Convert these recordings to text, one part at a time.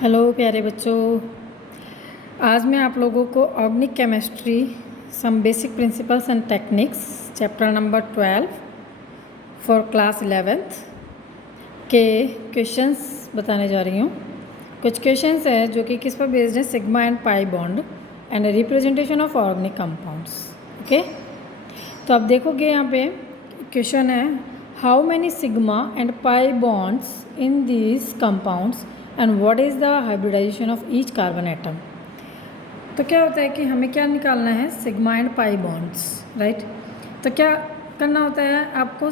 Hello प्यारे बच्चों, आज मैं आप लोगों को organic chemistry some basic principles and techniques chapter number 12 for class 11th के क्वेश्चंस बताने जा रही हूँ। कुछ क्वेश्चंस हैं जो कि किस पर बेस्ड है, sigma and pi bond and representation of organic compounds. Okay, तो आप देखोगे यहाँ पे क्वेश्चन है, how many sigma and pi bonds in these compounds and what is the hybridization of each carbon atom. तो क्या होता है कि हमें क्या निकालना है, sigma and pi bonds, right. तो क्या करना होता है, आपको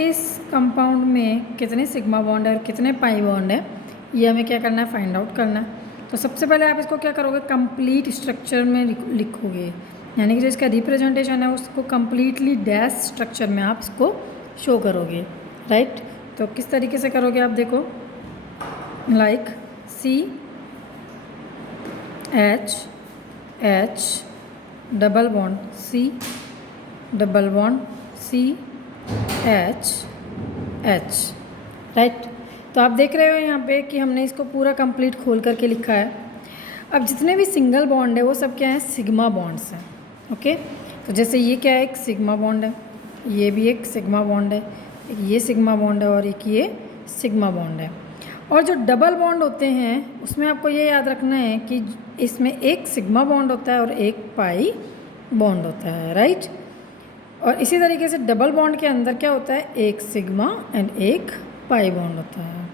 इस कंपाउंड में कितने सिग्मा बॉन्ड है और कितने पाई बॉन्ड है, ये हमें क्या करना है, फाइंड आउट करना है। तो सबसे पहले आप इसको क्या करोगे, कंप्लीट स्ट्रक्चर में लिखोगे, यानी कि जो इसका रिप्रेजेंटेशन है उसको कंप्लीटली डैश स्ट्रक्चर में आप इसको शो करोगे, राइट। तो किस तरीके से करोगे आप देखो, like C H H double bond C double bond C H H, right. तो आप देख रहे हो यहाँ पे कि हमने इसको पूरा कंप्लीट खोल करके लिखा है। अब जितने भी सिंगल बॉन्ड है वो सब क्या है, सिग्मा बॉन्ड्स हैं। ओके, तो जैसे ये क्या है, एक सिग्मा बॉन्ड है, ये भी एक सिग्मा बॉन्ड है, एक ये सिग्मा बॉन्ड है और एक ये सिग्मा बॉन्ड है। और जो डबल बॉन्ड होते हैं उसमें आपको ये याद रखना है कि इसमें एक सिग्मा बॉन्ड होता है और एक पाई बॉन्ड होता है, राइट। और इसी तरीके से डबल बॉन्ड के अंदर क्या होता है, एक सिग्मा एंड एक पाई बॉन्ड होता है।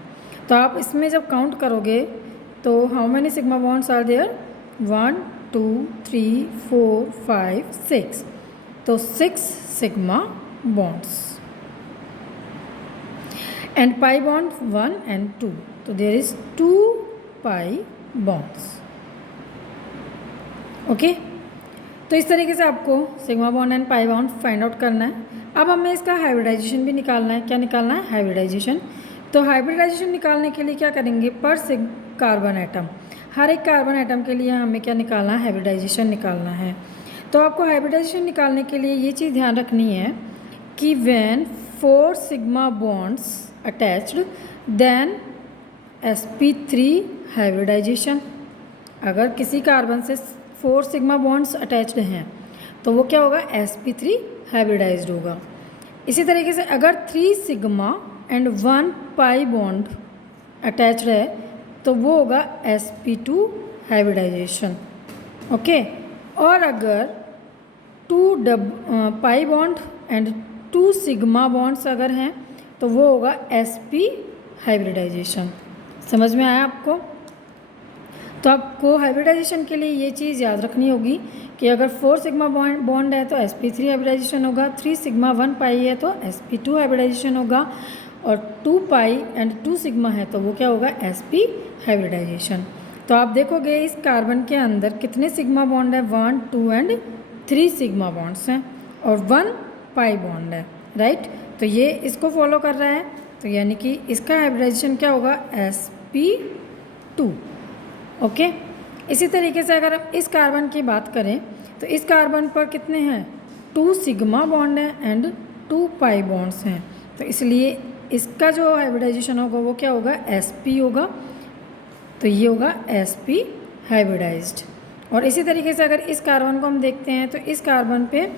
तो आप इसमें जब काउंट करोगे तो how many sigma bonds are there, 1 2 3 4 5 6, तो 6 sigma bonds and pi bond 1 and 2, तो there is 2 pi bonds। Okay, तो इस तरीके से आपको sigma bond and pi bond find out करना है। अब हमें इसका हाइब्रिडाइजेशन भी निकालना है। क्या निकालना है, हाइब्रिडाइजेशन। तो हाइब्रिडाइजेशन निकालने के लिए क्या करेंगे, पर कार्बन एटम, हर एक कार्बन एटम के लिए हमें क्या निकालना है, हाइब्रिडाइजेशन निकालना है। तो आपको हाइब्रिडाइजेशन निकालने के लिए ये चीज़ ध्यान रखनी है कि when 4 sigma bonds attached then sp3 hybridization। अगर किसी कार्बन से 4 सिग्मा बॉन्ड्स अटैच्ड हैं तो वो क्या होगा, sp3 हाइब्रिडाइज्ड होगा। इसी तरीके से अगर 3 sigma and 1 pi bond attached है तो वो होगा sp2 हाइब्रिडाइजेशन। ओके, और अगर 2 पाई बॉन्ड एंड 2 सिग्मा बॉन्ड्स अगर हैं तो वो होगा sp हाइब्रिडाइजेशन। समझ में आया आपको। तो आपको हाइब्रिडाइजेशन के लिए ये चीज़ याद रखनी होगी कि अगर 4 सिग्मा बॉन्ड है तो sp3 हाइब्रिडाइजेशन होगा, 3 सिग्मा 1 पाई है तो sp2 हाइब्रिडाइजेशन होगा, और 2 पाई एंड 2 सिग्मा है तो वो क्या होगा, sp हाइब्रिडाइजेशन। तो आप देखोगे इस कार्बन के अंदर कितने सिग्मा बॉन्ड है, 1 2 एंड 3 सिग्मा बॉन्ड्स हैं और 1 पाई बॉन्ड है, राइट। तो ये इसको फॉलो कर रहा है, तो यानी कि इसका हाइब्रिडाइजेशन क्या होगा, sp2। ओके, इसी तरीके से अगर हम इस कार्बन की बात करें तो इस कार्बन पर कितने हैं, 2 सिग्मा बॉन्ड हैं एंड 2 पाई बॉन्ड्स हैं, तो इसलिए इसका जो हाइब्रिडाइजेशन होगा वो क्या होगा, sp होगा। तो ये होगा sp हाइब्रिडाइज्ड। और इसी तरीके से अगर इस कार्बन को हम देखते हैं तो इस कार्बन पे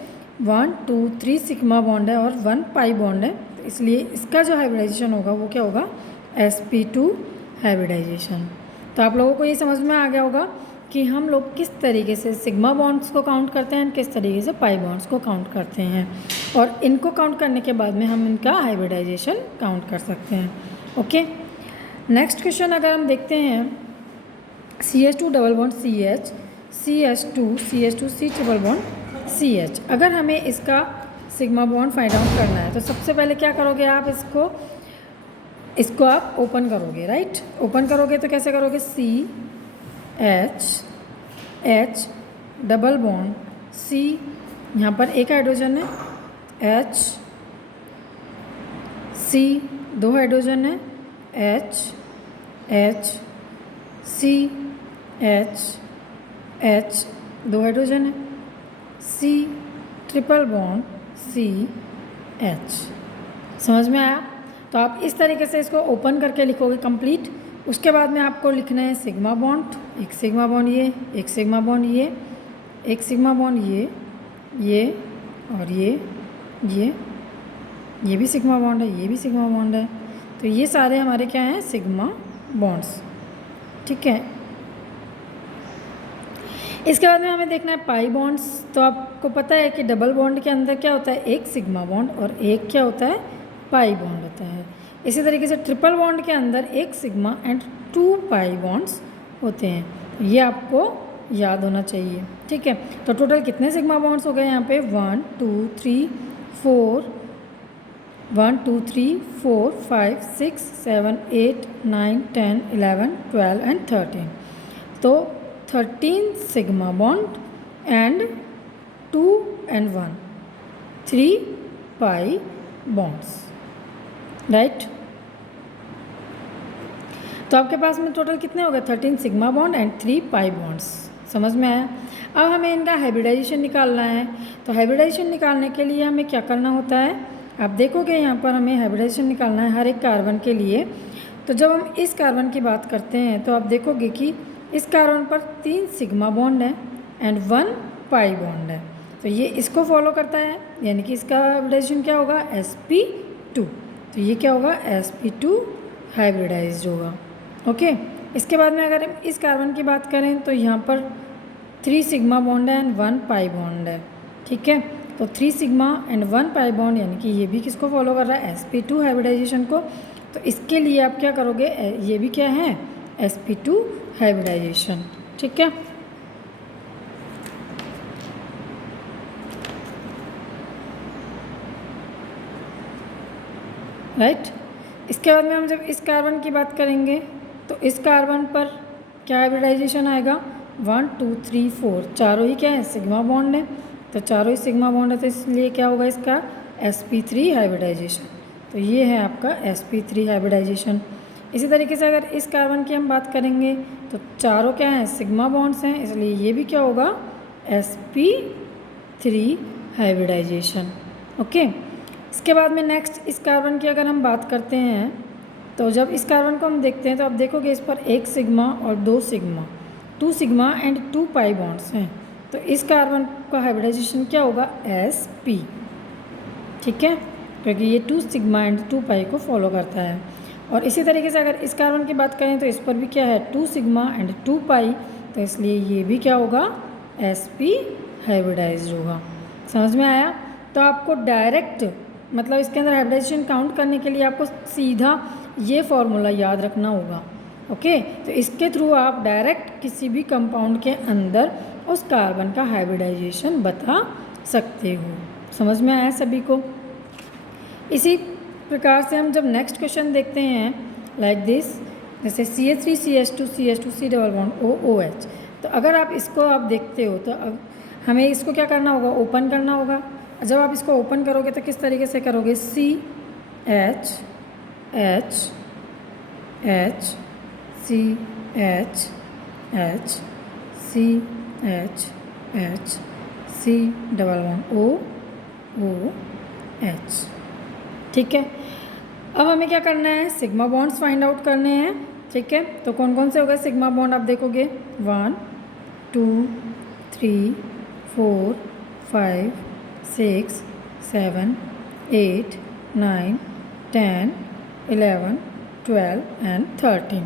1 2 3 सिग्मा बॉन्ड है और 1 पाई बॉन्ड है, तो इसलिए इसका जो हाइब्रिडाइजेशन होगा वो क्या होगा, sp2 हाइब्रिडाइजेशन। तो आप लोगों को ये समझ में आ गया होगा कि हम लोग किस तरीके से सिग्मा बॉन्ड्स को काउंट करते हैं, किस तरीके से पाई बॉन्ड्स को काउंट करते हैं, और इनको काउंट करने के बाद में हम इनका हाइब्रिडाइजेशन काउंट कर सकते हैं। ओके, नेक्स्ट क्वेश्चन अगर हम देखते हैं, CH2 double bond CH, CH2 CH2 C triple bond CH। अगर हमें इसका सिग्मा बॉन्ड फाइंड आउट करना है तो सबसे पहले क्या करोगे आप, इसको आप ओपन करोगे, राइट। ओपन करोगे तो कैसे करोगे, CH H double bond C, यहाँ पर एक हाइड्रोजन है, H C 2 हाइड्रोजन है, H H C H H 2 hydrogen है, C triple bond C H। समझ में आया। तो आप इस तरीके से इसको ओपन करके लिखोगे कंप्लीट, उसके बाद में आपको लिखना है सिग्मा बॉन्ड, एक सिग्मा बॉन्ड ये, एक सिग्मा बॉन्ड ये, एक सिग्मा बॉन्ड ये और ये भी सिग्मा बॉन्ड है, ये भी सिग्मा बॉन्ड है। तो ये सारे हमारे क्या हैं, सिग्मा बॉन्ड्स। ठीक है, इसके बाद में हमें देखना है पाई बॉन्ड्स। तो आपको पता है कि डबल बॉन्ड के अंदर क्या होता है, एक सिग्मा बॉन्ड और एक क्या होता है, पाई बॉन्ड होता है। इसी तरीके से ट्रिपल बॉन्ड के अंदर एक सिग्मा एंड 2 पाई बॉन्ड्स होते हैं। ये आपको याद होना चाहिए। ठीक है, तो टोटल कितने सिग्मा बॉन्ड्स हो गए यहाँ पे, 1 2 3 4 1 2 3 4 5 6 7 8 9 10 11 12 एंड 13। तो 13 sigma bond and 2 and 1 3 pi bonds, right. तो आपके पास में टोटल कितने हो गए, 13 sigma bond and 3 pi bonds. समझ में आया। अब हमें इनका हाइब्रिडाइजेशन निकालना है। तो हाइब्रिडाइजेशन निकालने के लिए हमें क्या करना होता है, आप देखोगे यहाँ पर हमें हाइब्रिडाइजेशन निकालना है हर एक कार्बन के लिए। तो जब हम इस कार्बन की बात करते हैं तो आप देखोगे कि इस कार्बन पर 3 सिग्मा बॉन्ड है एंड 1 पाई बॉन्ड है। तो ये इसको फॉलो करता है, यानी कि इसका हाइब्रिडाइजेशन क्या होगा, sp2। तो ये क्या होगा, sp2 हाइब्रिडाइज्ड होगा। ओके, इसके बाद में अगर हम इस कार्बन की बात करें तो यहाँ पर 3 सिग्मा बॉन्ड है एंड 1 पाई बॉन्ड है। ठीक है, तो 3 सिग्मा एंड 1 पाई बॉन्ड, यानी कि ये भी किसको फॉलो कर रहा है, sp2 हाइब्रिडाइजेशन को। तो इसके लिए आप क्या करोगे, ये भी क्या है, sp2 हाइब्रिडाइजेशन। ठीक है, राइट। इसके बाद में हम जब इस कार्बन की बात करेंगे तो इस कार्बन पर क्या हाइब्रिडाइजेशन आएगा, 1 2 3 4 चारों ही क्या है, सिग्मा बॉन्ड है। तो चारों ही सिग्मा बॉन्ड है, तो इसलिए क्या होगा इसका, sp3 हाइब्रिडाइजेशन। तो ये है आपका sp3 हाइब्रिडाइजेशन। इसी तरीके से अगर इस कार्बन की हम बात करेंगे तो चारों क्या हैं, सिग्मा बॉन्ड्स हैं, इसलिए ये भी क्या होगा, sp3 हाइब्रिडाइजेशन। ओके, इसके बाद में नेक्स्ट इस कार्बन की अगर हम बात करते हैं तो जब इस कार्बन को हम देखते हैं तो आप देखोगे इस पर 1 सिग्मा और 2 sigma, 2 sigma and 2 pi bonds हैं। तो इस कार्बन का हाइब्रिडाइजेशन क्या होगा, sp। ठीक है, क्योंकि ये 2 सिग्मा एंड 2 पाई को फॉलो करता है। और इसी तरीके से अगर इस कार्बन की बात करें तो इस पर भी क्या है, 2 सिग्मा एंड 2 पाई, तो इसलिए ये भी क्या होगा, sp हाइब्रिडाइज्ड होगा। समझ में आया। तो आपको डायरेक्ट मतलब इसके अंदर हाइब्रिडाइजेशन काउंट करने के लिए आपको सीधा ये फॉर्मूला याद रखना होगा। ओके, तो इसके थ्रू आप डायरेक्ट किसी भी कंपाउंड के अंदर उस कार्बन का हाइब्रिडाइजेशन बता सकते हो। समझ में आया सभी को। इसी प्रकार से हम जब नेक्स्ट क्वेश्चन देखते हैं लाइक दिस, जैसे CH3 CH2 CH2 C double bond OOH। तो अगर आप इसको आप देखते हो तो अब हमें इसको क्या करना होगा, ओपन करना होगा। जब आप इसको ओपन करोगे तो किस तरीके से करोगे, CH H H CH H CH H C double bond OOH। ठीक है, अब हमें क्या करना है, सिग्मा बॉन्ड्स फाइंड आउट करने हैं। ठीक है, तो कौन कौन से हो गए सिग्मा बॉन्ड, आप देखोगे 1 2 3 4 5 6 7 8 9 10 11 12 एंड 13।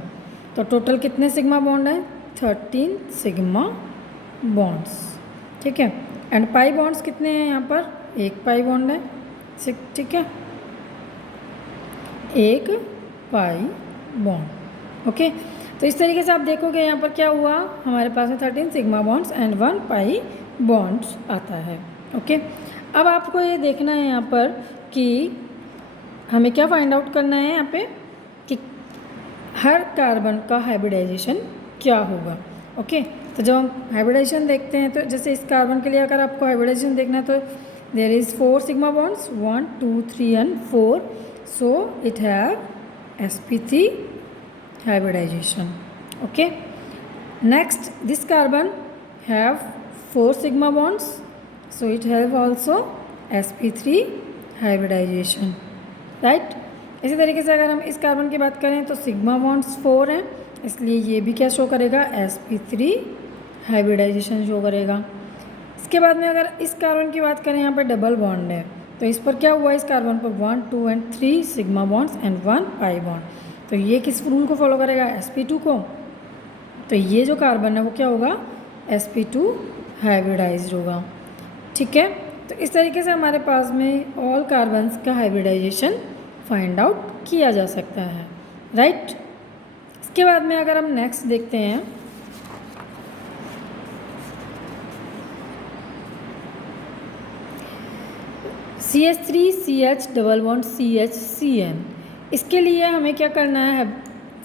तो टोटल कितने सिग्मा बॉन्ड है, 13 सिग्मा बॉन्ड्स। ठीक है, एंड पाई बॉन्ड्स कितने हैं, यहाँ पर 1 पाई बॉन्ड है। ठीक है, 1 पाई बॉन्ड। ओके, तो इस तरीके से आप देखोगे यहाँ पर क्या हुआ, हमारे पास में 13 sigma bonds and 1 pi bonds आता है। ओके, अब आपको ये देखना है यहाँ पर कि हमें क्या फाइंड आउट करना है यहाँ पे कि हर कार्बन का हाइब्रिडाइजेशन क्या होगा। ओके, तो जब हम हाइब्रिडाइजेशन देखते हैं तो जैसे इस कार्बन के लिए अगर आपको हाइब्रिडाइजेशन देखना है तो there is 4 sigma bonds, 1 2 3 and 4। So it have sp3 hybridization. Okay, next this carbon have 4 sigma bonds, so it have also sp3 hybridization, right. इसी तरीके से अगर हम इस कार्बन की बात करें तो सिग्मा बॉन्ड्स 4 हैं, इसलिए ये भी क्या शो करेगा, sp3 हाइब्रिडाइजेशन शो करेगा। इसके बाद में अगर इस कार्बन की बात करें, यहाँ पर डबल बॉन्ड है, तो इस पर क्या हुआ, इस कार्बन पर 1, 2 and 3 sigma bonds and 1 pi bond. तो ये किस रूल को फॉलो करेगा, sp2 को। तो ये जो कार्बन है वो क्या होगा, sp2 हाइब्रिडाइज्ड होगा। ठीक है, तो इस तरीके से हमारे पास में ऑल कार्बन्स का हाइब्रिडाइजेशन फाइंड आउट किया जा सकता है, राइट। इसके बाद में अगर हम नेक्स्ट देखते हैं, CH3CH डबल बॉन्ड CH इसके लिए हमें क्या करना है,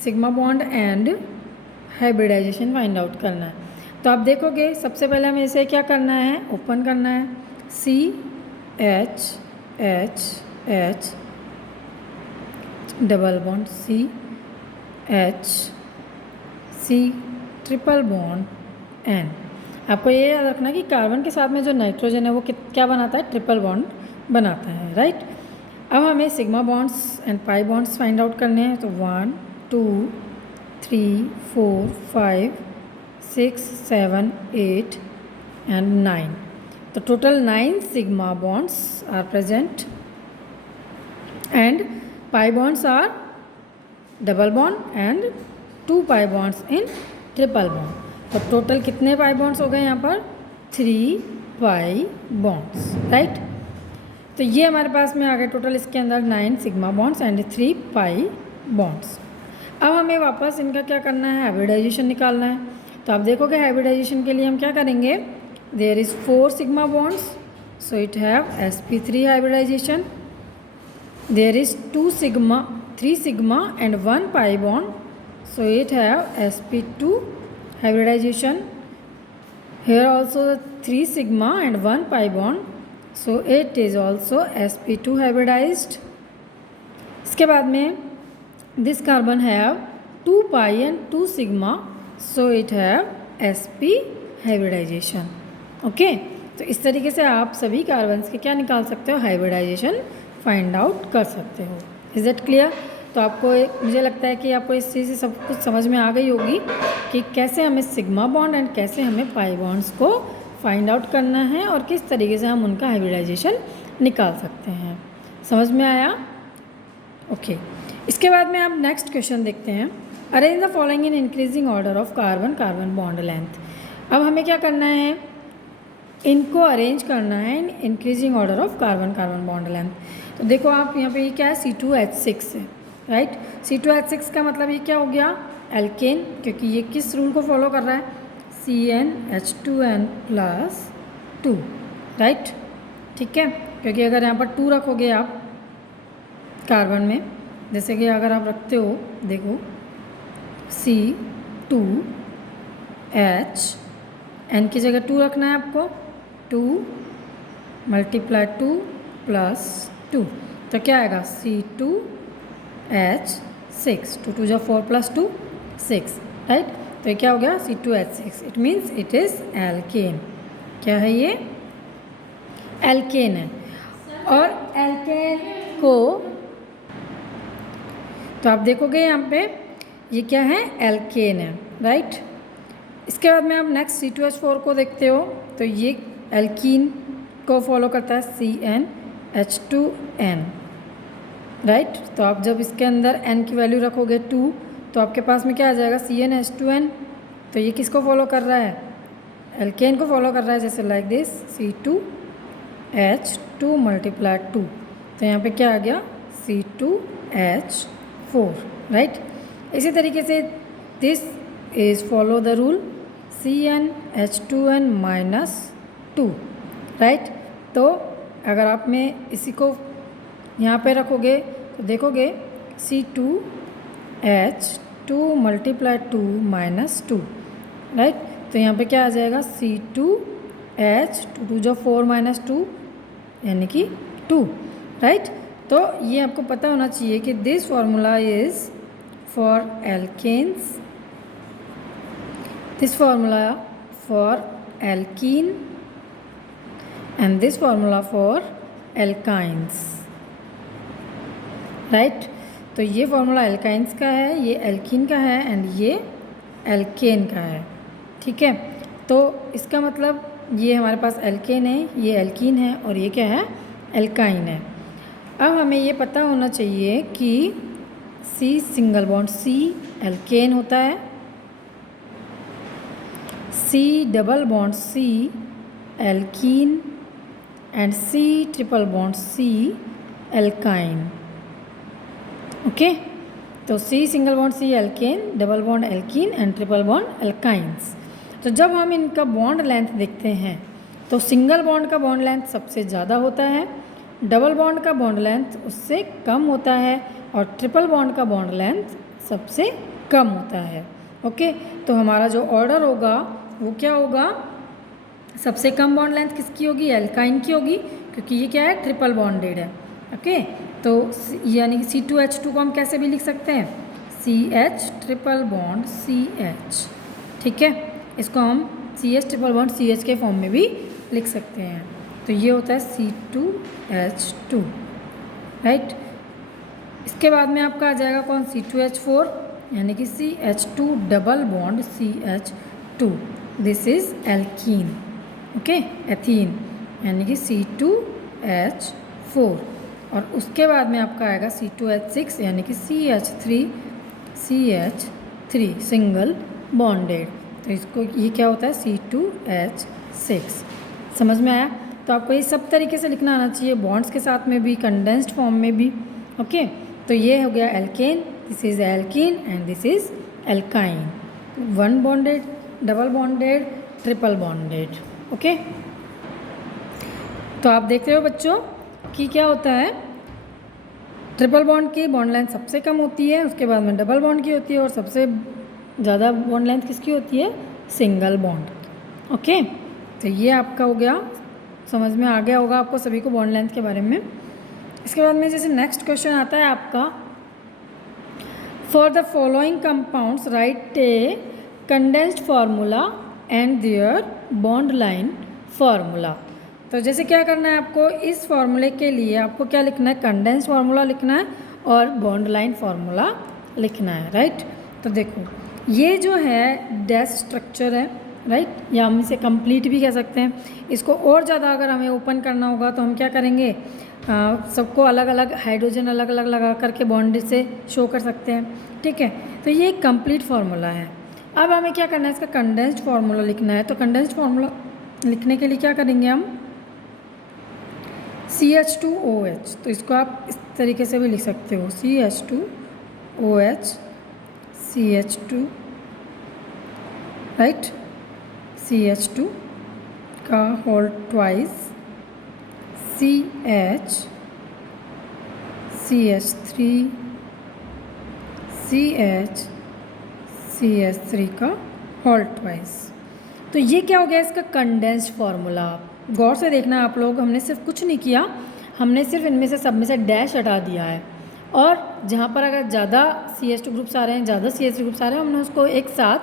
sigma bond and hybridization find out करना है। तो आप देखोगे सबसे पहले हमें इसे क्या करना है, ओपन करना है, CH double bond CH triple bond N। आपको ये याद रखना कि कार्बन के साथ में जो नाइट्रोजन है वो क्या बनाता है, ट्रिपल बॉन्ड बनाता है, राइट। अब हमें sigma bonds and pi bonds find out करने हैं। तो 1, 2, 3, 4, 5, 6, 7, 8 एंड 9। तो total 9 sigma bonds are present and pi bonds are double bond and 2 pi bonds in triple bond. तो टोटल कितने पाई बॉन्ड्स हो गए यहाँ पर, 3 पाई बॉन्ड्स, राइट। तो ये हमारे पास में आ गए टोटल इसके अंदर 9 sigma bonds and 3 pi bonds. अब हमें वापस इनका क्या करना है, हाइब्रिडाइजेशन निकालना है। तो आप देखोगे हाइब्रिडाइजेशन के लिए हम क्या करेंगे, there is 4 sigma bonds, so it have sp3 hybridization. There is 3 sigma and 1 pi bond, so it have sp2 hybridization. Here also the 3 sigma and 1 pi bond, so it is also sp2 hybridized. इसके बाद में this carbon have 2 pi and 2 sigma, so it have sp hybridization. Okay, तो इस तरीके से आप सभी carbons के क्या निकाल सकते हो, हाइब्रिडाइजेशन फाइंड आउट कर सकते हो। Is it clear. तो आपको मुझे लगता है कि आपको इस चीज़ से सब कुछ समझ में आ गई होगी कि कैसे हमें सिग्मा बॉन्ड एंड कैसे हमें पाई बॉन्ड्स को फाइंड आउट करना है और किस तरीके से हम उनका हाइब्रिडाइजेशन निकाल सकते हैं। समझ में आया, ओके। इसके बाद में आप नेक्स्ट क्वेश्चन देखते हैं, arrange the following in increasing order of carbon bond length. अब हमें क्या करना है, इनको अरेंज करना है in increasing order of carbon bond length. तो देखो आप यहाँ पे ये क्या है, C2H6 है, राइट। C2H6 का मतलब ये क्या हो गया, एल्केन, क्योंकि ये किस रूल को फॉलो कर रहा है, CnH2n+2, राइट। ठीक है, क्योंकि अगर यहाँ पर 2 रखोगे आप कार्बन में, जैसे कि अगर आप रखते हो, देखो C2H, N की जगह 2 रखना है आपको, 2 × 2 + 2, तो क्या आएगा, C2H6, 2 2 4 + 2 6, राइट। तो ये क्या हो गया, C2H6, it means it is alkane. क्या है ये, एल्केन है। और एल्केन को तो आप देखोगे यहाँ पे ये क्या है, एल्केन है, राइट। इसके बाद में आप नेक्स्ट C2H4 को देखते हो, तो ये एल्कीन को फॉलो करता है, CnH2n, राइट। तो आप जब इसके अंदर n की वैल्यू रखोगे 2, तो आपके पास में क्या आ जाएगा, CnH2n। तो ये किसको फॉलो कर रहा है, एल्केन को फॉलो कर रहा है, जैसे लाइक दिस C2H2 × 2, तो यहाँ पे क्या आ गया, C2H4, राइट। इसी तरीके से this is follow the rule CnH2n-2, right. तो अगर आप में इसी को यहाँ पे रखोगे तो देखोगे C2H2 × 2 - 2, राइट। तो यहाँ पे क्या आ जाएगा, C2H, 2 2 4 - 2 यानी कि 2, राइट। तो ये आपको पता होना चाहिए कि this formula is for alkanes, this formula for alkene and this formula for alkynes, right। तो ये फॉर्मूला एल्काइंस का है, ये एल्कीन का है एंड ये एल्केन का है। ठीक है, तो इसका मतलब ये हमारे पास एल्केन है, ये एल्कीन है और ये क्या है, एल्काइन है। अब हमें ये पता होना चाहिए कि C single bond C alkane होता है, C double bond C alkene and C triple bond C alkyne. Okay, तो C single bond C alkane, double bond alkene and triple bond alkynes. तो जब हम इनका बॉन्ड लेंथ देखते हैं तो सिंगल बॉन्ड का बॉन्ड लेंथ सबसे ज़्यादा होता है, डबल बॉन्ड का बॉन्ड लेंथ उससे कम होता है और ट्रिपल बॉन्ड का बॉन्ड लेंथ सबसे कम होता है। ओके, तो हमारा जो ऑर्डर होगा वो क्या होगा, सबसे कम बॉन्ड लेंथ किसकी होगी, एल्काइन की होगी, क्योंकि ये क्या है, ट्रिपल बॉन्डेड है। ओके, तो यानी कि C2H2 को हम कैसे भी लिख सकते हैं, CH ट्रिपल बॉन्ड CH। ठीक है, इसको हम CH ट्रिपल बॉन्ड CH के फॉर्म में भी लिख सकते हैं। तो ये होता है C2H2, राइट। इसके बाद में आपका आ जाएगा कौन, C2H4 यानी कि CH2 double bond CH2, this is alkene. Okay, ethene यानी कि C2H4 और उसके बाद में आपका आएगा C2H6 यानी कि CH3 सिंगल बॉन्डेड। तो इसको ये क्या होता है, C2H6। समझ में आया। तो आपको ये सब तरीके से लिखना आना चाहिए, बॉन्ड्स के साथ में भी, कंडेंस्ड फॉर्म में भी। ओके, तो ये हो गया alkane, this is alkene and this is alkyne, one bonded, double bonded, triple bonded. Okay, तो आप देख रहे हो बच्चों कि क्या होता है, ट्रिपल बॉन्ड की बॉन्ड लेंथ सबसे कम होती है, उसके बाद में डबल बॉन्ड की होती है और सबसे ज़्यादा बॉन्ड लेंथ किसकी होती है, सिंगल बॉन्ड। ओके, तो ये आपका हो गया, समझ में आ गया होगा आपको सभी को बॉन्ड लेंथ के बारे में। इसके बाद में जैसे नेक्स्ट क्वेश्चन आता है आपका, for the following compounds write a condensed formula and their bond line formula. तो जैसे क्या करना है आपको, इस फार्मूले के लिए आपको क्या लिखना है, कंडेंस्ड फार्मूला लिखना है और बॉन्ड लाइन फार्मूला लिखना है, राइट। तो देखो ये जो है डैश स्ट्रक्चर है, राइट, या हम इसे कंप्लीट भी कह सकते हैं। इसको और ज़्यादा अगर हमें ओपन करना होगा तो हम क्या करेंगे, सबको अलग अलग हाइड्रोजन अलग अलग लगा करके बॉन्ड से शो कर सकते हैं। ठीक है, तो ये एक कंप्लीट फार्मूला है। अब हमें क्या करना है, इसका कंडेंस्ड फार्मूला लिखना है। तो कंडेंस्ड फार्मूला लिखने के लिए क्या करेंगे हम, CH2OH, तो इसको आप इस तरीके से भी लिख सकते हो, CH2OH CH2, राइट, CH2 का whole twice CH CH3 CH CH3 का होल ट्वाइस। तो ये क्या हो गया इसका कंडेंस्ड फार्मूला। गौर से देखना आप लोग, हमने सिर्फ कुछ नहीं किया, हमने सिर्फ इनमें से सब में से डैश हटा दिया है और जहाँ पर अगर ज़्यादा CH2 ग्रुप्स आ रहे हैं, ज़्यादा CH3 ग्रुप्स आ रहे हैं, हमने उसको एक साथ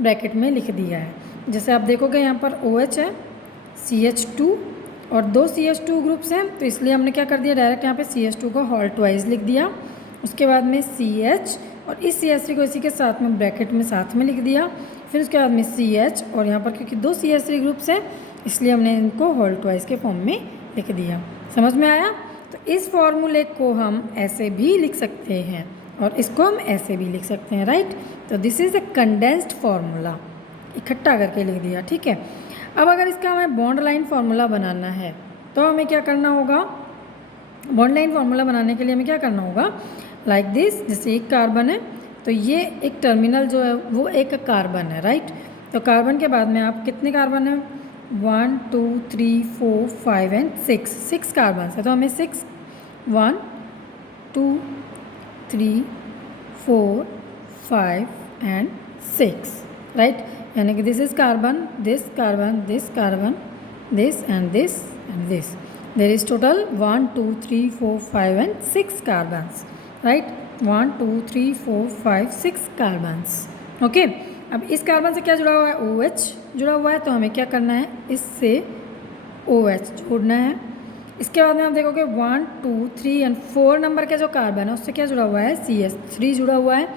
ब्रैकेट में लिख दिया है। जैसे आप देखोगे यहाँ पर OH है, CH2 और दो CH2 ग्रुप्स हैं, तो इसलिए हमने क्या कर दिया, डायरेक्ट यहाँ पे CH2 को होल ट्वाइस लिख दिया। उसके बाद में CH और इस CH3 को इसी के साथ में ब्रैकेट में साथ में लिख दिया। फिर उसके बाद में CH और यहाँ पर क्योंकि दो CH3 ग्रुप्स हैं इसलिए हमने इनको होल ट्वाइस के फॉर्म में लिख दिया। समझ में आया। तो इस फॉर्मूले को हम ऐसे भी लिख सकते हैं और इसको हम ऐसे भी लिख सकते हैं, राइट। तो this is a condensed formula, इकट्ठा करके लिख दिया, ठीक है। अब अगर इसका हमें बॉन्ड लाइन फार्मूला बनाना है तो हमें क्या करना होगा, बॉन्ड लाइन फार्मूला बनाने के लिए हमें क्या करना होगा, लाइक दिस। जैसे एक कार्बन है तो ये एक टर्मिनल जो है वो एक कार्बन है, राइट। तो कार्बन के बाद में आप कितने कार्बन हैं, 1 2 3 4 5 एंड 6 कार्बन है। तो हमें 6 1 2 3 4 5 एंड 6, राइट। यानी कि this is carbon, this carbon, this carbon, this and this and this. There is total 1 2 3 4 5 and 6 carbons, right. 1 2 3 4 5 6 carbons, okay. अब इस कार्बन से क्या जुड़ा हुआ है, OH जुड़ा हुआ है, तो हमें क्या करना है, इससे OH जोड़ना है। इसके बाद में आप देखोगे 1 2 3 एंड 4 नंबर का जो कार्बन है उससे क्या जुड़ा हुआ है, CH3 जुड़ा हुआ है।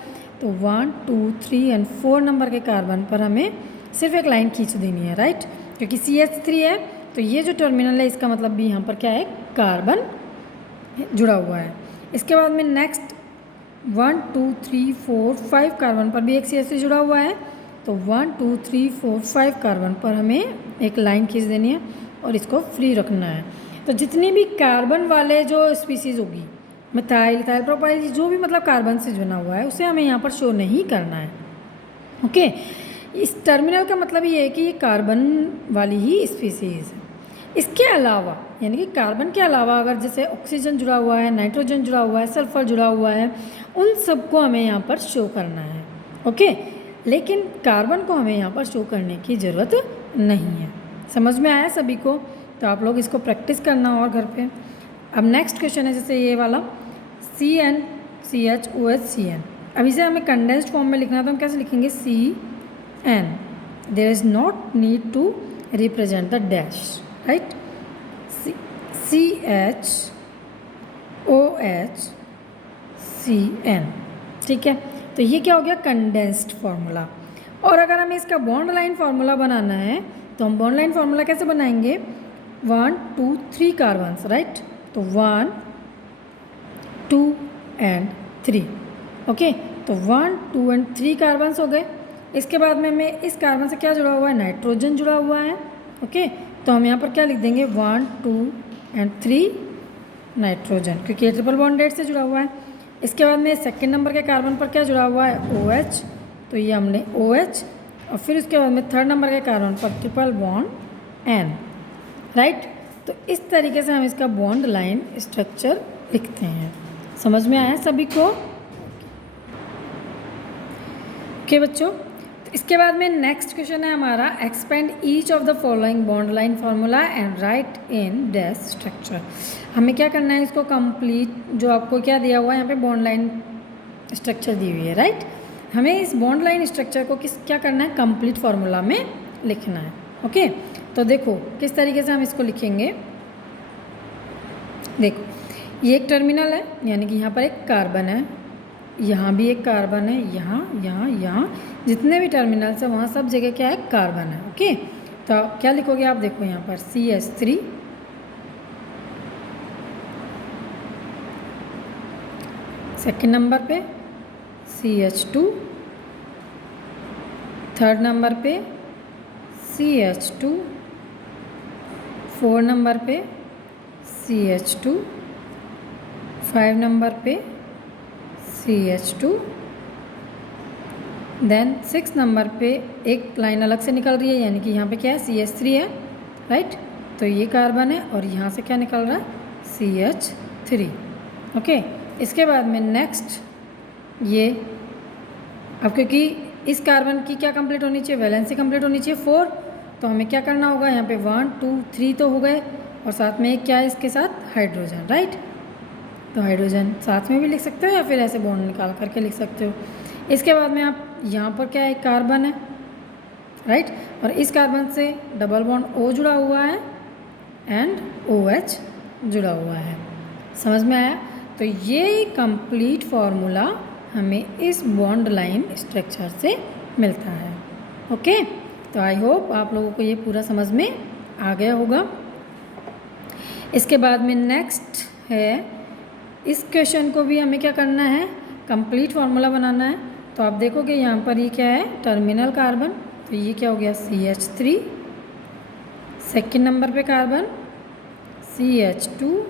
तो 1 2 3 एंड 4 नंबर के कार्बन पर हमें सिर्फ एक लाइन खींच देनी है, राइट, क्योंकि CH3 है तो ये जो टर्मिनल है इसका मतलब भी यहाँ पर क्या है, कार्बन जुड़ा हुआ है। इसके बाद में नेक्स्ट 1 2 3 4 5 कार्बन पर भी एक CH3 जुड़ा हुआ है। तो 1 2 3 4 5 कार्बन पर हमें एक लाइन खींच देनी है और इसको फ्री रखना है। तो जितनी भी कार्बन वाले जो स्पीसीज़ होगी, मिथाइल इथाइल प्रोपाइल, जो भी मतलब कार्बन से जुड़ा हुआ है उसे हमें यहाँ पर शो नहीं करना है। ओके, इस टर्मिनल का मतलब ये है कि ये कार्बन वाली ही स्पीसीज़ है। इसके अलावा यानी कि कार्बन के अलावा अगर जैसे ऑक्सीजन जुड़ा हुआ है, नाइट्रोजन जुड़ा हुआ है, सल्फर जुड़ा हुआ है, उन सबको हमें यहाँ पर शो करना है। ओके, लेकिन कार्बन को हमें यहाँ पर शो करने की ज़रूरत नहीं है। समझ में आया सभी को? तो आप लोग इसको प्रैक्टिस करना और घर पे। अब नेक्स्ट क्वेश्चन है जैसे ये वाला CnCHOHCn। अब इसे हमें कंडेंस्ड फॉर्म में लिखना है तो हम कैसे लिखेंगे, CN। There is not need to represent the dash, right. CHOHCN, ठीक है। तो ये क्या हो गया, कंडेंस्ड फार्मूला। और अगर हमें इसका बॉन्ड लाइन फार्मूला बनाना है तो हम बॉन्ड लाइन फार्मूला कैसे बनाएंगे, 1 2 3 कार्बन्स, राइट। तो 1 2 एंड 3, ओके। तो 1 2 एंड 3 कार्बन्स हो गए। इसके बाद में हमें इस कार्बन से क्या जुड़ा हुआ है, नाइट्रोजन जुड़ा हुआ है। ओके, तो हम यहाँ पर क्या लिख देंगे, 1 2 एंड 3 नाइट्रोजन, क्योंकि ये ट्रिपल बॉन्डेड से जुड़ा हुआ है। इसके बाद में सेकंड नंबर के कार्बन पर क्या जुड़ा हुआ है, OH, तो ये हमने OH। और फिर उसके बाद में थर्ड नंबर के कार्बन पर ट्रिपल बॉन्ड N, राइट। तो इस तरीके से हम इसका बॉन्ड लाइन स्ट्रक्चर लिखते हैं। समझ में आया सभी को? ओके बच्चों, तो इसके बाद में नेक्स्ट क्वेश्चन है हमारा, expand each of the following bond line formula and right in dash structure. हमें क्या करना है, इसको कंप्लीट, जो आपको क्या दिया हुआ है यहाँ पे बॉन्ड लाइन स्ट्रक्चर दी हुई है, राइट। हमें इस बॉन्ड लाइन स्ट्रक्चर को क्या करना है, कंप्लीट फार्मूला में लिखना है। ओके, तो देखो किस तरीके से हम इसको लिखेंगे। देखो, ये एक टर्मिनल है, यानी कि यहाँ पर एक कार्बन है, यहाँ भी एक कार्बन है, यहाँ यहाँ यहाँ, जितने भी टर्मिनल्स हैं वहाँ सब जगह क्या है, कार्बन है। ओके, तो क्या लिखोगे आप, देखो यहाँ पर CH3, सेकंड नंबर पे CH2, थर्ड नंबर पे CH2, फोर नंबर पे CH2, 5 नंबर पे CH2, देन 6 नंबर पे एक लाइन अलग से निकल रही है, यानी कि यहाँ पे क्या है, CH3 है, राइट। तो ये कार्बन है और यहाँ से क्या निकल रहा है, CH3। ओके, इसके बाद में नेक्स्ट ये, अब क्योंकि इस कार्बन की क्या कंप्लीट होनी चाहिए, वैलेंसी कंप्लीट होनी चाहिए 4, तो हमें क्या करना होगा, यहाँ पे 1 2 3 तो हो गए, और साथ में एक क्या है इसके साथ, हाइड्रोजन, राइट। तो हाइड्रोजन साथ में भी लिख सकते हो या फिर ऐसे बॉन्ड निकाल करके लिख सकते हो। इसके बाद में आप यहाँ पर क्या है, एक कार्बन है, राइट, और इस कार्बन से डबल बॉन्ड O जुड़ा हुआ है एंड OH जुड़ा हुआ है। समझ में आया? तो ये कंप्लीट फॉर्मूला हमें इस बॉन्ड लाइन स्ट्रक्चर से मिलता है। ओके, तो आई होप आप लोगों को ये पूरा समझ में आ गया होगा। इसके बाद में नेक्स्ट है, इस क्वेश्चन को भी हमें क्या करना है, कंप्लीट फार्मूला बनाना है। तो आप देखोगे यहाँ पर ये क्या है, टर्मिनल कार्बन, तो ये क्या हो गया, CH3, सेकंड नंबर पे कार्बन CH2,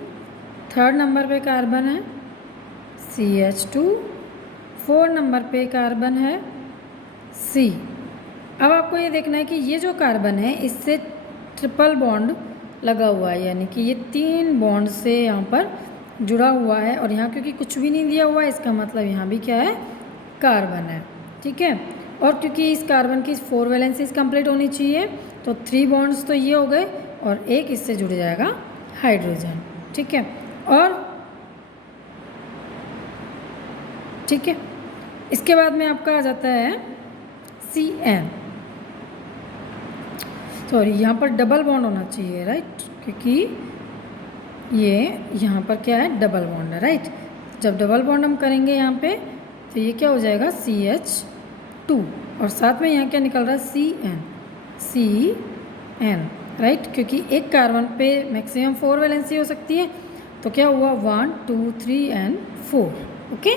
थर्ड नंबर पे कार्बन है CH2, 4 नंबर पे कार्बन है C। अब आपको ये देखना है कि ये जो कार्बन है इससे ट्रिपल बॉन्ड लगा हुआ है, यानी कि ये 3 बॉन्ड से यहाँ पर जुड़ा हुआ है, और यहाँ क्योंकि कुछ भी नहीं दिया हुआ है इसका मतलब यहाँ भी क्या है, कार्बन है, ठीक है। और क्योंकि इस कार्बन की 4 वैलेंसीज कंप्लीट होनी चाहिए, तो 3 बॉन्ड्स तो ये हो गए और एक इससे जुड़ जाएगा हाइड्रोजन, ठीक है। और ठीक है, इसके बाद में आपका आ जाता है CN, सॉरी यहाँ पर डबल बॉन्ड होना चाहिए, राइट, क्योंकि ये यहाँ पर क्या है, डबल बॉन्ड है, राइट। जब डबल बॉन्ड हम करेंगे यहाँ पे तो ये क्या हो जाएगा, CH2, और साथ में यहाँ क्या निकल रहा है, CN, राइट, क्योंकि एक कार्बन पे मैक्सिमम 4 वैलेंसी हो सकती है, तो क्या हुआ 1 2 3 एंड 4, ओके।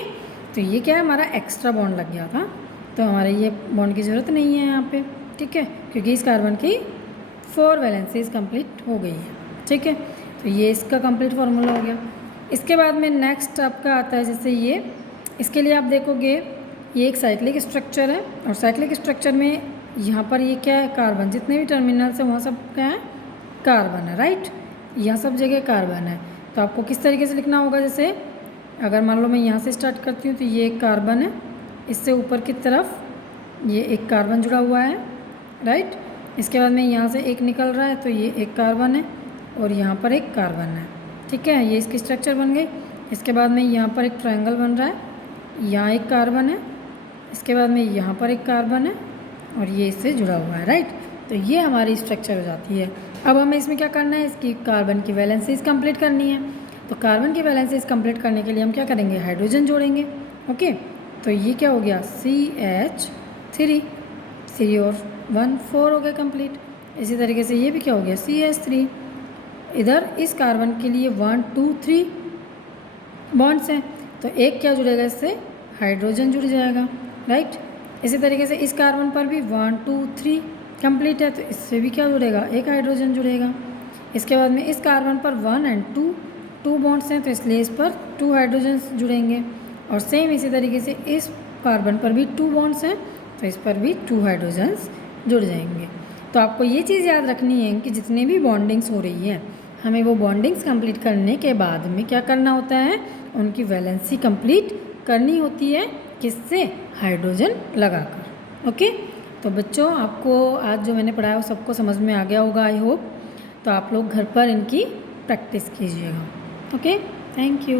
तो ये क्या है, हमारा एक्स्ट्रा बॉन्ड लग गया था, तो हमारे ये बॉन्ड की ज़रूरत नहीं है यहाँ पे, ठीक है, क्योंकि इस कार्बन की 4 वैलेंसीज कंप्लीट हो गई है, ठीक है। तो ये इसका कंप्लीट फार्मूला हो गया। इसके बाद में नेक्स्ट आपका आता है जैसे ये, इसके लिए आप देखोगे ये एक साइक्लिक स्ट्रक्चर है, और साइक्लिक स्ट्रक्चर में यहाँ पर ये क्या है, कार्बन, जितने भी टर्मिनल्स हैं वहाँ सब क्या है, कार्बन है, राइट, यहाँ सब जगह कार्बन है। तो आपको किस तरीके से लिखना होगा, जैसे अगर मान लो मैं यहाँ से स्टार्ट करती हूँ तो ये एक कार्बन है, इससे ऊपर की तरफ ये एक कार्बन जुड़ा हुआ है, राइट। इसके बाद में यहाँ से एक निकल रहा है तो ये एक कार्बन है, और यहाँ पर एक कार्बन है, ठीक है, ये इसकी स्ट्रक्चर बन गई। इसके बाद में यहाँ पर एक ट्रायंगल बन रहा है, यहाँ एक कार्बन है, इसके बाद में यहाँ पर एक कार्बन है, और ये इससे जुड़ा हुआ है, राइट। तो ये हमारी स्ट्रक्चर हो जाती है। अब हमें इसमें क्या करना है, इसकी कार्बन की वैलेंसीज कंप्लीट करनी है। तो कार्बन की वैलेंसीज कंप्लीट करने के लिए हम क्या करेंगे, हाइड्रोजन जोड़ेंगे, ओके। तो ये क्या हो गया, CH3, 3 और 1 4 हो गया कंप्लीट। इसी तरीके से ये भी क्या हो गया, CH3। इधर इस कार्बन के लिए 1 2 3 बॉन्ड्स हैं, तो एक क्या जुड़ेगा, इससे हाइड्रोजन जुड़ जाएगा, राइट। इसी तरीके से इस कार्बन पर भी 1 2 3 कंप्लीट है, तो इससे भी क्या जुड़ेगा, एक हाइड्रोजन जुड़ेगा। इसके बाद में इस कार्बन पर 1 एंड 2 बॉन्ड्स हैं, तो इसलिए इस पर 2 हाइड्रोजन जुड़ेंगे। और सेम इसी तरीके से इस कार्बन पर भी 2 बॉन्ड्स हैं, तो इस पर भी 2 हाइड्रोजन्स जुड़ जाएंगे। तो आपको ये चीज़ याद रखनी है कि जितने भी बॉन्डिंग्स हो रही है, हमें वो बॉन्डिंग्स कंप्लीट करने के बाद में क्या करना होता है, उनकी वैलेंसी कंप्लीट करनी होती है, किससे, हाइड्रोजन लगाकर, ओके। तो बच्चों, आपको आज जो मैंने पढ़ाया वो सबको समझ में आ गया होगा, आई होप। तो आप लोग घर पर इनकी प्रैक्टिस कीजिएगा, ओके। Thank you.